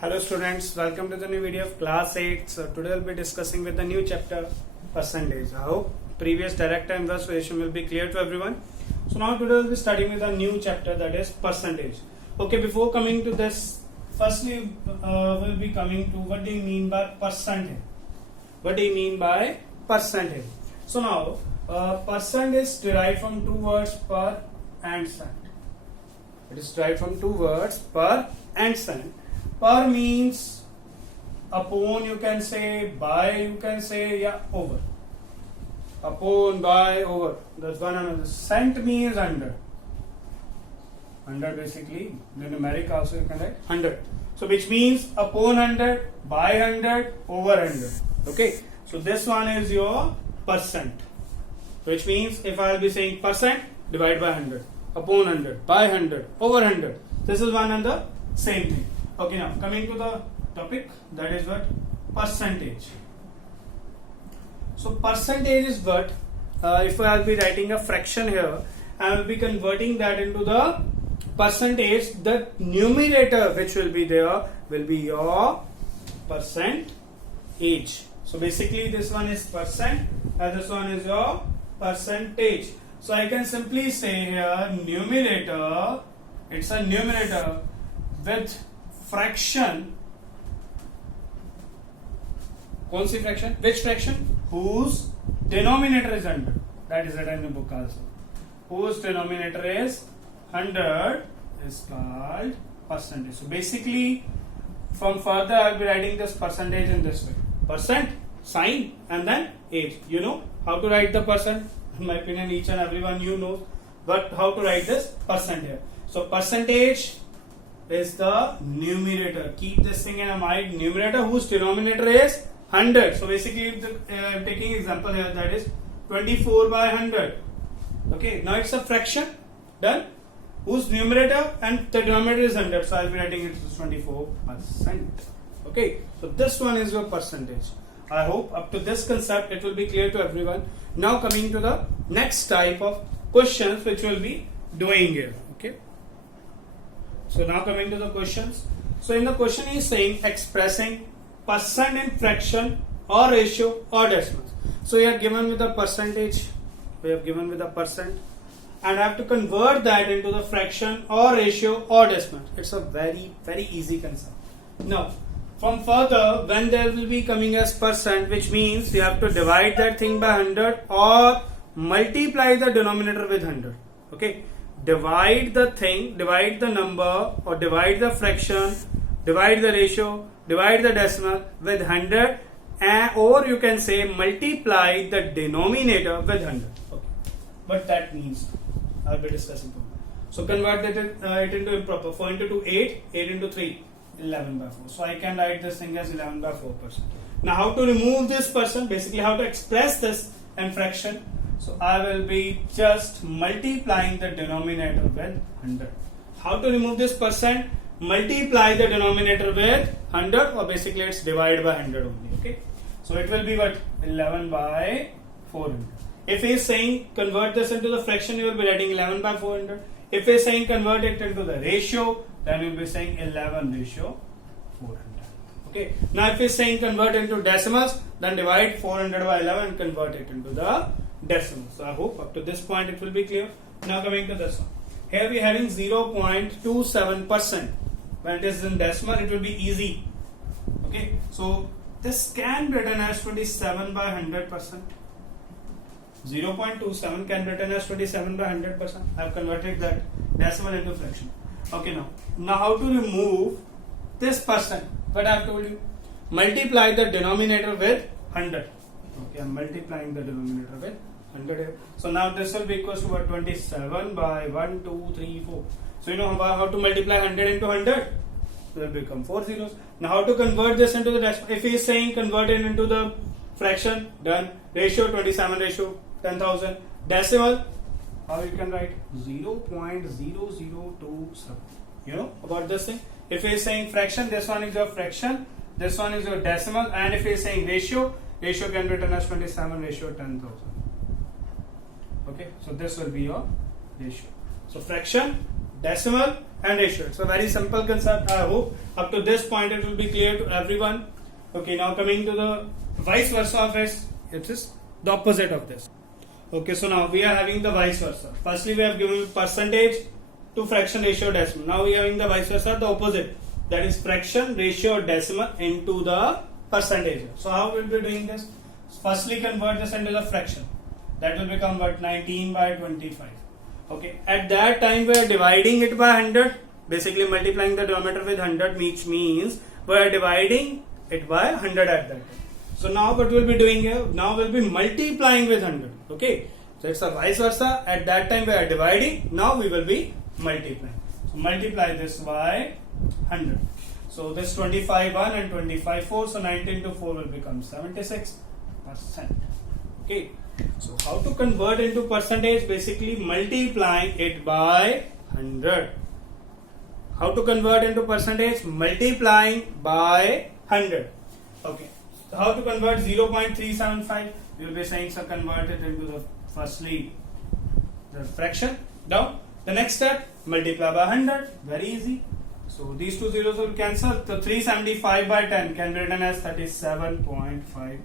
Hello students, welcome to the new video of class 8. So today we'll be discussing with the new chapter percentage. I hope previous direct and inverse relation will be clear to everyone. So now today we'll be studying with a new chapter, that is percentage. Okay, before coming to this, firstly we'll be coming to what do you mean by percentage? What do you mean by percentage? So now percent is derived from two words per and cent. It is derived from two words per and cent. Per means upon, you can say, by, you can say, yeah, over. Upon, by, over. That's one another. Cent means under. Under basically, the numeric also you can write 100. So which means upon 100, by 100, over 100. Okay. So this one is your percent. Which means if I will be saying percent, divide by 100. Upon 100, by 100, over 100. This is one and the same thing. Okay, now coming to the topic, that is what? Percentage. So percentage is what? If I will be writing a fraction here, I will be converting that into the percentage. The numerator which will be there will be your percentage. So basically this one is percent and this one is your percentage. So I can simply say here numerator, it's a numerator with fraction. कौन सी fraction? Which fraction? Whose denominator is 100. That is written in the book also. Whose denominator is 100 is called percentage. So basically, from further I will be writing this percentage in this way. Percent, sign, and then age. You know how to write the percent. In my opinion, each and everyone you know, but how to write this percent here. So percentage is the numerator. Keep this thing in mind. Numerator whose denominator is 100. So basically, I'm taking example here, that is 24 by 100. Okay, now it's a fraction. Done. Whose numerator and the denominator is 100. So I'll be writing it as 24%. Okay, so this one is your percentage. I hope up to this concept it will be clear to everyone. Now coming to the next type of questions which we'll be doing here. Okay. So now coming to the questions. So in the question he is saying expressing percent in fraction or ratio or decimals. So we are given with a percentage, we have given with a percent, and I have to convert that into the fraction or ratio or decimal. It's a very easy concept. Now from further, when there will be coming as percent, which means we have to divide that thing by 100 or multiply the denominator with 100. Okay. Divide the thing, divide the number or divide the fraction, divide the ratio, divide the decimal with 100, or you can say multiply the denominator with 100. Okay. What that means, I'll be discussing. So convert it into improper. 4 into 2, 8, 8 into 3, 11 by 4. So I can write this thing as 11 by 4%. Now how to remove this percent, basically how to express this in fraction. So I will be just multiplying the denominator with 100. How to remove this percent? Multiply the denominator with 100, or basically it's divide by 100 only. Okay. So it will be what? 11 by 400. If he is saying convert this into the fraction, you will be writing 11 by 400. If he is saying convert it into the ratio, then you will be saying 11 ratio 400. Okay. Now if he is saying convert into decimals, then divide 400 by 11 and convert it into the decimal. So I hope up to this point it will be clear. Now coming to this one. Here we are having 0.27%. When it is in decimal, it will be easy. Okay. So this can be written as 27 by 100%. 0.27 can be written as 27 by 100%. I have converted that decimal into fraction. Okay, now how to remove this percent? What I have told you? Multiply the denominator with 100. Okay, I am multiplying the denominator with 100 here. So now this will be equals to what? 27 by 1, 2, 3, 4. So you know how to multiply 100 into 100? So it will become 4 zeros. Now how to convert this into the decimal? If he is saying convert it into the fraction, done. Ratio 27 ratio 10,000. Decimal, how you can write? 0.0027. You know about this thing? If he is saying fraction, this one is your fraction, this one is your decimal, and if he is saying ratio can be written as 27 ratio 10,000. Okay, so this will be your ratio. So fraction, decimal, and ratio. It's a very simple concept. I hope up to this point it will be clear to everyone. Okay, now coming to the vice versa of it, it is the opposite of this. Okay, so now we are having the vice versa. Firstly, we have given percentage to fraction, ratio, decimal. Now we are having the vice versa, the opposite. That is fraction, ratio, decimal into the percentage. So how we will be doing this? Firstly, convert this into the fraction. That will become what? 19 by 25. Okay, at that time we are dividing it by 100. Basically multiplying the denominator with 100, which means we are dividing it by 100 at that time. So now what we'll be doing here? Now we'll be multiplying with 100. Okay, so it's a vice versa. At that time we are dividing. Now we will be multiplying. So multiply this by 100. So this 25 1 and 25 4. So 19 to 4 will become 76%. Okay. So how to convert into percentage? Basically multiplying it by 100. How to convert into percentage? Multiplying by 100. Okay. So how to convert 0.375? We will be saying so convert it into the firstly the fraction. Now the next step, multiply by 100. Very easy. So these two zeros will cancel. So 375 by 10 can be written as 37.5%.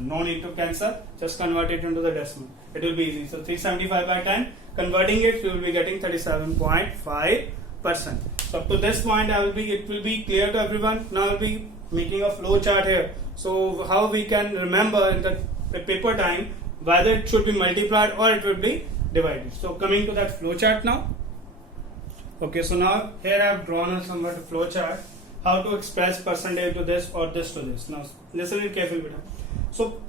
No need to cancel. Just convert it into the decimal. It will be easy. So 375 by 10, converting it, we will be getting 37.5%. So up to this point, it will be clear to everyone. Now I will be making a flow chart here. So how we can remember in the paper time whether it should be multiplied or it will be divided. So coming to that flow chart now. Okay, so now here I have drawn a somewhat flow chart. How to express percentage to this or this to this. Now listen it carefully. So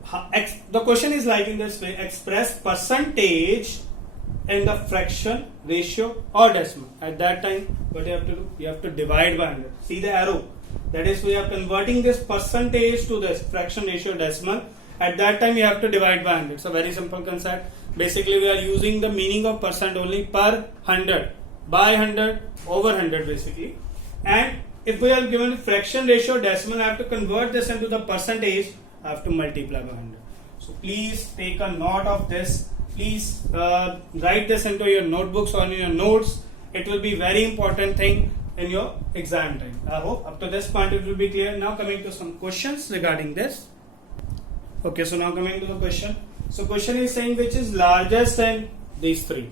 the question is like in this way: express percentage in the fraction, ratio or decimal. At that time, what you have to do? You have to divide by 100. See the arrow? That is, we are converting this percentage to this fraction, ratio, decimal. At that time, you have to divide by 100. It's a very simple concept. Basically, we are using the meaning of percent only per 100, by 100, over 100 basically. And if we are given fraction, ratio, decimal, I have to convert this into the percentage. I have to multiply by 100. So please take a note of this. Please write this into your notebooks or in your notes. It will be very important thing in your exam time. I hope up to this point it will be clear. Now coming to some questions regarding this. Okay, so now coming to the question. So question is saying which is largest in these three.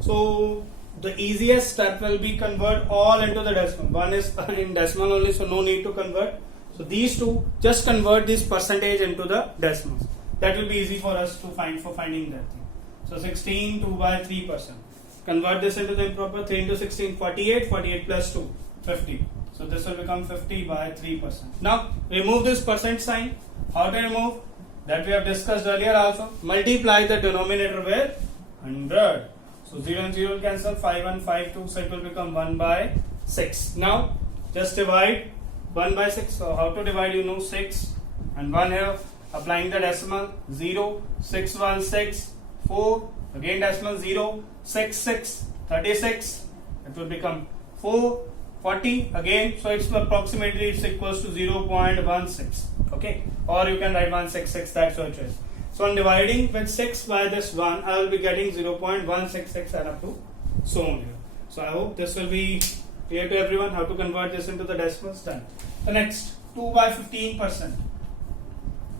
So the easiest step will be convert all into the decimal. One is in decimal only, so no need to convert. So these two, just convert this percentage into the decimals. That will be easy for us to find for finding that thing. So 16 2 by 3%. Convert this into the improper. 3 into 16 48. 48 plus 2 50. So this will become 50 by 3%. Now remove this percent sign. How to remove? That we have discussed earlier also. Multiply the denominator with 100. So 0 and 0 will cancel. 5 and 5 2. So it will become 1 by 6. Now just divide 1 by 6. So how to divide? 6 and 1 here. Applying the decimal 0, 6 1 6 4. Again decimal 0, 6 6 36. It will become 4 40 again. So it's approximately it's equals to 0.16. Okay, or you can write 166. That's your choice. So on dividing with 6 by this 1, I will be getting 0.166 and up to so on here. So I hope this will be clear to everyone how to convert this into the decimals. Done. The next 2 by 15%.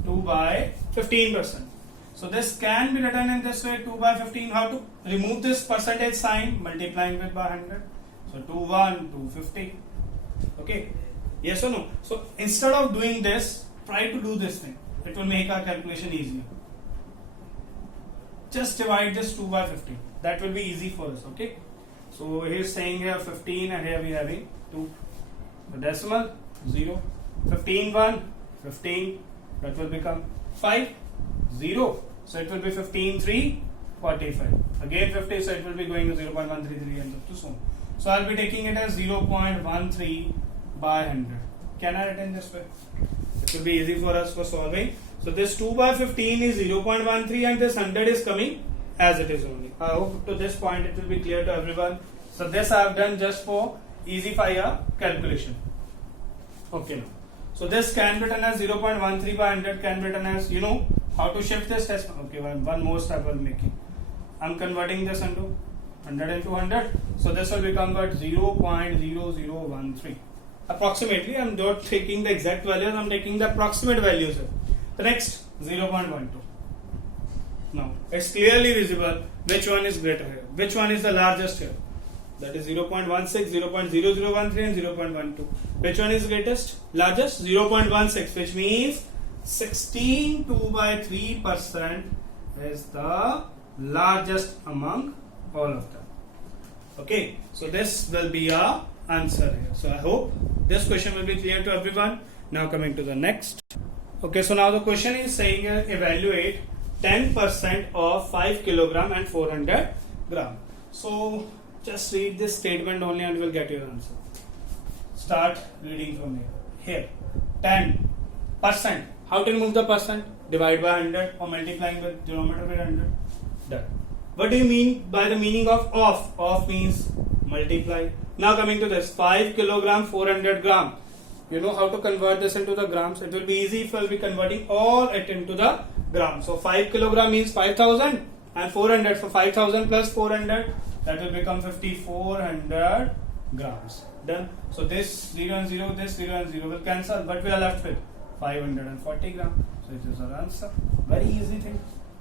2 by 15%. So this can be written in this way 2 by 15. How to remove this percentage sign? Multiplying with by 100. So 2 1 2 50. Okay. Yes or no? So instead of doing this, try to do this thing. It will make our calculation easier. Just divide this 2 by 15. That will be easy for us. Okay. So he is saying here 15 and here we are having 2. The decimal 0. 15 1 15. That will become 5 0. So it will be 15 3 45. Again 50. So it will be going to 0.133 and so on. So I will be taking it as 0.13 by 100. Can I write in this way? It will be easy for us for solving. So this 2 by 15 is 0.13 and this 100 is coming as it is only. I hope to this point it will be clear to everyone. So this I have done just for easy fire calculation. Okay now. So this can be written as 0.13 by 100 can be written as, how to shift this decimal. Okay, one more step I am making. I am converting this into 100 into 100. So this will become what? 0.0013. Approximately, I'm not taking the exact values, I'm taking the approximate values here. The next 0.12. Now it's clearly visible which one is greater here, which one is the largest here. That is 0.16, 0.0013 and 0.12. Which one is greatest? Largest? 0.16, which means 16 2 by 3% is the largest among all of them. Okay, so this will be our answer here. So I hope this question will be clear to everyone. Now coming to the next. Okay, so now the question is saying evaluate 10% of 5 kilogram and 400 gram. So just read this statement only and you will get your answer. Start reading from here. Here, 10%. How to remove the percent? Divide by 100 or multiplying with denominator with 100. Done. What do you mean by the meaning of off? Off means multiply. Now coming to this, 5 kilogram, 400 gram. You know how to convert this into the grams. It will be easy if I will be converting all it into the grams. So 5 kilogram means 5,000 and 400. So 5,000 plus 400, that will become 5,400 grams. Done. So this 0 and 0, this 0 and 0 will cancel. But we are left with 540 grams. So it is our answer. Very easy thing.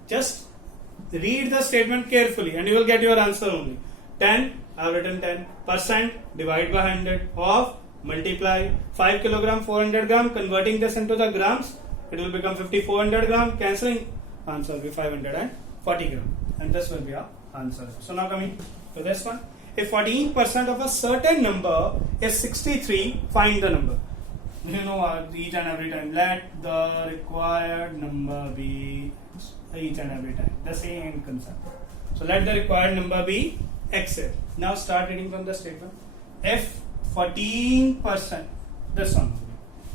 Just read the statement carefully and you will get your answer only. 10, I have written 10%, divide by 100 of, multiply 5 kilogram, 400 gram, converting this into the grams, it will become 5,400 gram, cancelling, answer will be 540 gram. And this will be our answer. So now coming to this one. If 14% of a certain number is 63, find the number. You know, each and every time, let the required number be each and every time, the same concept. So let the required number be X here. Now start reading from the statement. If 14%, this one,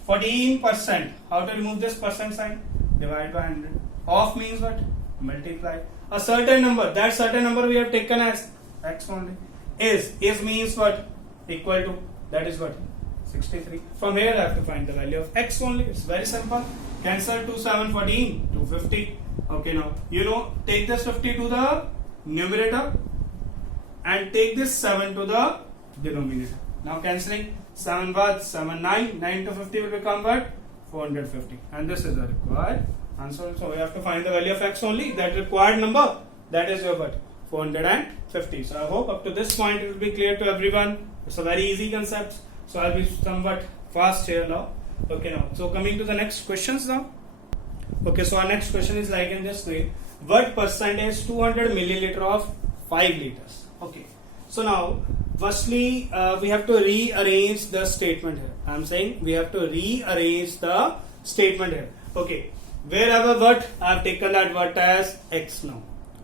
14%, how to remove this percent sign? Divide by 100. Off means what? Multiply. A certain number, that certain number we have taken as X only. Is means what? Equal to, that is what? 63. From here I have to find the value of X only. It's very simple. Cancel 2, 7, 14, 250. Okay, now, you know, take this 50 to the numerator and take this 7 to the denominator. Now cancelling 7 what? 7, 9. 9 to 50 will become what? 450. And this is the required answer. So we have to find the value of X only. That required number, that is your what? 450. So I hope up to this point it will be clear to everyone. It's a very easy concept. So I'll be somewhat fast here now. Okay, now. So coming to the next questions now. Okay, so our next question is like in this way. What percent is 200 milliliter of 5 liters? Okay. So now, firstly, we have to rearrange the statement here. I'm saying we have to rearrange the statement here. Okay. Wherever what, I have taken that what as X now.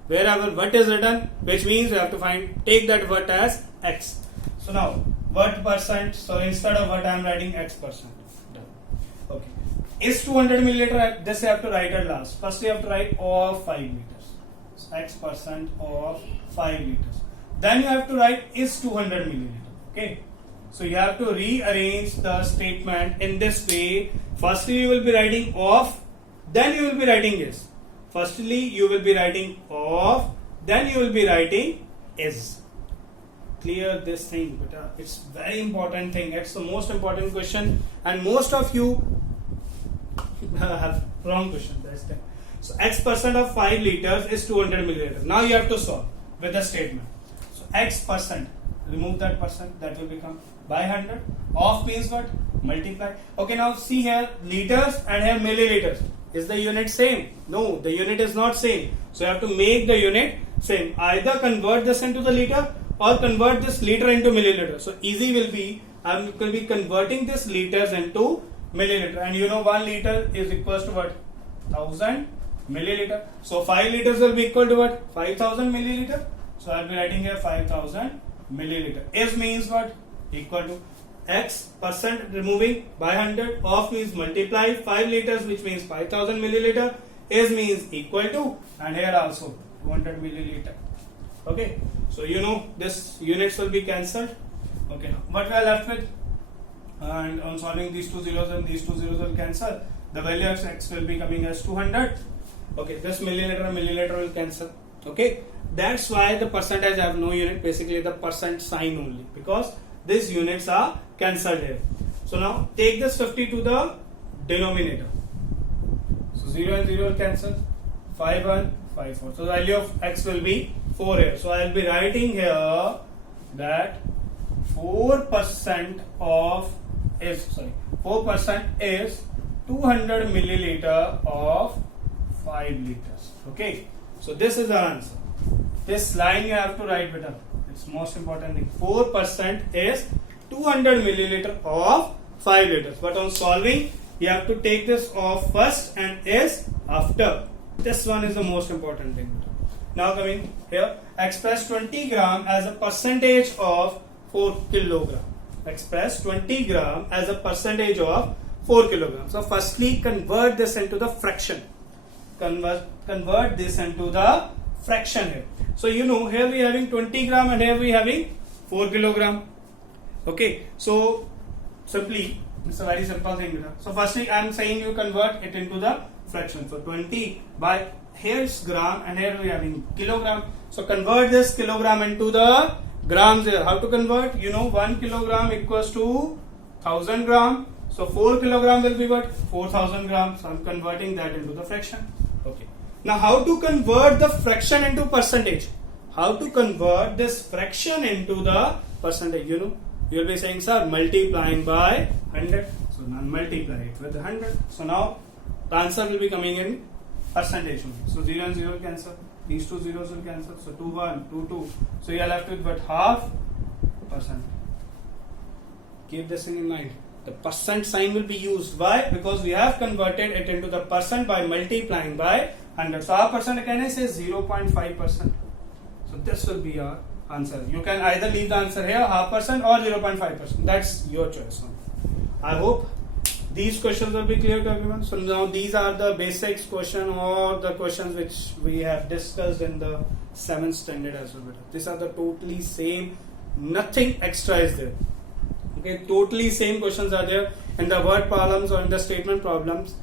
Wherever what is written, which means we have to take that what as X. So now, what percent? So instead of what I am writing X percent. Done. Okay. Is 200 milliliter? This you have to write at last. First you have to write of 5 liters. So X percent of 5 liters. Then you have to write is 200 milliliter. Okay. So you have to rearrange the statement in this way. Firstly you will be writing of, then you will be writing is. Firstly you will be writing of, then you will be writing is. Clear this thing, but it's very important thing. It's the most important question, and most of you have wrong question. That's the. So X percent of 5 liters is 200 milliliters. Now you have to solve with the statement. So X percent, remove that percent, that will become by 100. Off means what? Multiply. Okay, now see here liters and here milliliters. Is the unit same? No, the unit is not same. So you have to make the unit same. Either convert this into the liter or convert this liter into milliliter. So easy will be, I will be converting this liters into milliliter, and you know 1 liter is equals to what? 1000 milliliter. So 5 liters will be equal to what? 5000 milliliter. So I will be writing here 5000 milliliter. Is means what? Equal to X percent removing by 100. Off means multiply 5 liters, which means 5000 milliliter. Is means equal to, and here also 200 milliliter. Okay, so you know this units will be cancelled. Okay, now what we are left with, and on solving these two zeros and these two zeros will cancel, the value of X will be coming as 200. Okay, this milliliter and milliliter will cancel. Okay, that's why the percentage have no unit, basically the percent sign only, because these units are cancelled here. So now take this 50 to the denominator. So 0 and 0 will cancel. 5 1, 5 4. So the value of x will be 4 here. So I will be writing here that 4% is 200 milliliter of 5 liters. Okay. So this is the answer. This line you have to write better. It's most important thing. 4% is 200 milliliter of 5 liters. But on solving, you have to take this off first and is after. This one is the most important thing. Now coming here, express 20 gram as a percentage of 4 kilogram. Express 20 gram as a percentage of 4 kilograms. So firstly, convert this into the fraction. Convert this into the fraction here. So you know, here we are having 20 gram and here we are having 4 kilogram. Okay, so simply it's a very simple thing. So firstly, I am saying you convert it into the fraction. So 20 by here is gram and here we are having kilogram. So convert this kilogram into the grams here. How to convert? You know, 1 kilogram equals to 1000 gram. So 4 kilogram will be what? 4000 grams. So I am converting that into the fraction. Okay. Now how to convert the fraction into percentage? How to convert this fraction into the percentage? You know, you will be saying, sir, multiplying by 100. So now multiply it with 100. So now the answer will be coming in percentage. So 0 and 0 will cancel. These two zeros will cancel. So 2 1, 2 2. So you are left with what? Half percent. Keep this in mind. The percent sign will be used. Why? Because we have converted it into the percent by multiplying by 100. So our percent, can I say 0.5%? So this will be our answer. You can either leave the answer here, 0.5% or 0.5%. That's your choice. I hope these questions will be clear to everyone. So now these are the basics question or the questions which we have discussed in the 7th standard as well. These are the totally same. Nothing extra is there. Okay, totally same questions are there in the word problems or in the statement problems.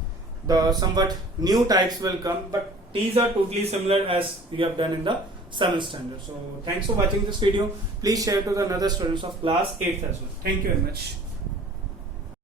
The somewhat new types will come, but these are totally similar as we have done in the 7th standard. So thanks for watching this video. Please share to the other students of class 8th as well. Thank you very much.